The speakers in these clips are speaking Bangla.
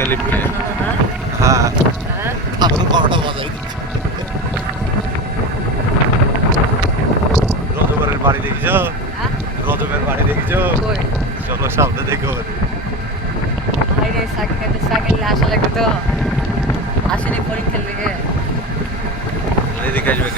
লাগে লিফটে হ্যাঁ। এখন বারোটা বাজাই রজবের বাড়ি দেখিছ? রজবের বাড়ি দেখিছ? চলো সামনে দেখো সাইকেল আসা লাগবে তো আসেনি পরীক্ষার লেগে। এদিকে আসবে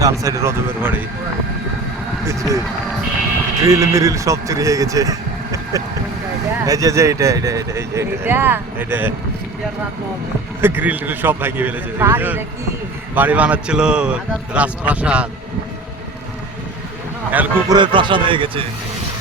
ডান সাইডে রজবের বাড়ি। গ্রিল মিরিল সব চুরি হয়ে গেছে। এই যে এটা এটা এটা এই যে এটা এটা গ্রিল টিল সব ভাঙিয়ে ফেলেছে? বাড়ি বানাচ্ছিল রাজপ্রাসাদ। এর কুকুরের প্রাসাদ হয়ে গেছে।